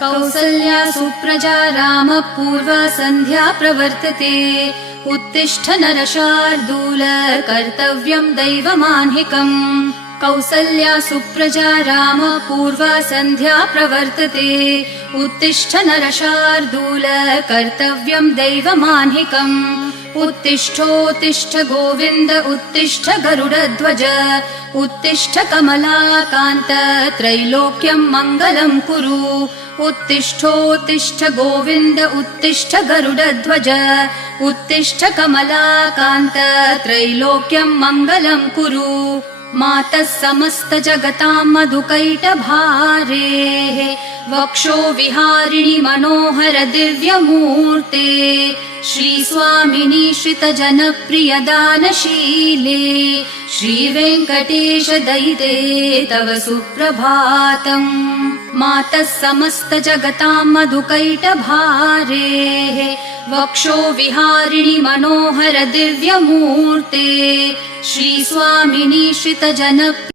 कौसल्या सुप्रजा रामः पूर्वा सन्ध्या प्रवर्तते। उत्तिष्ठ नरशार्दूल कर्तव्यं दैवमाह्निकम्। कौसल्या सुप्रजा रामः पूर्वा सन्ध्या प्रवर्तते। उत्तिष्ठ नरशार्दूल कर्तव्यं दैवमाह्निकम्। उत्तिष्ठोत्तिष्ठ गोविन्द उत्तिष्ठ गरुडध्वज। उत्तिष्ठ कमलाकान्त त्रैलोक्यं मङ्गलं कुरु। उत्तिष्ठोत्तिष्ठ गोविन्द उत्तिष्ठ गरुडध्वज। उत्तिष्ठ कमलाकान्त त्रैलोक्यं मङ्गलं कुरु। मातः समस्त जगतां मधुकैटभारेः वक्षो विहारिणि मनोहर दिव्यमूर्ते। श्रीस्वामिनि श्रितजनप्रिय दानशीले श्रीवेङ्कटेश दयिते तव सुप्रभातम्। मातः समस्त जगतां मधुकैटभारेः वक्षो विहारिणि मनोहर दिव्यमूर्ते। श्रीस्वामिनि श्रितजनप्रिय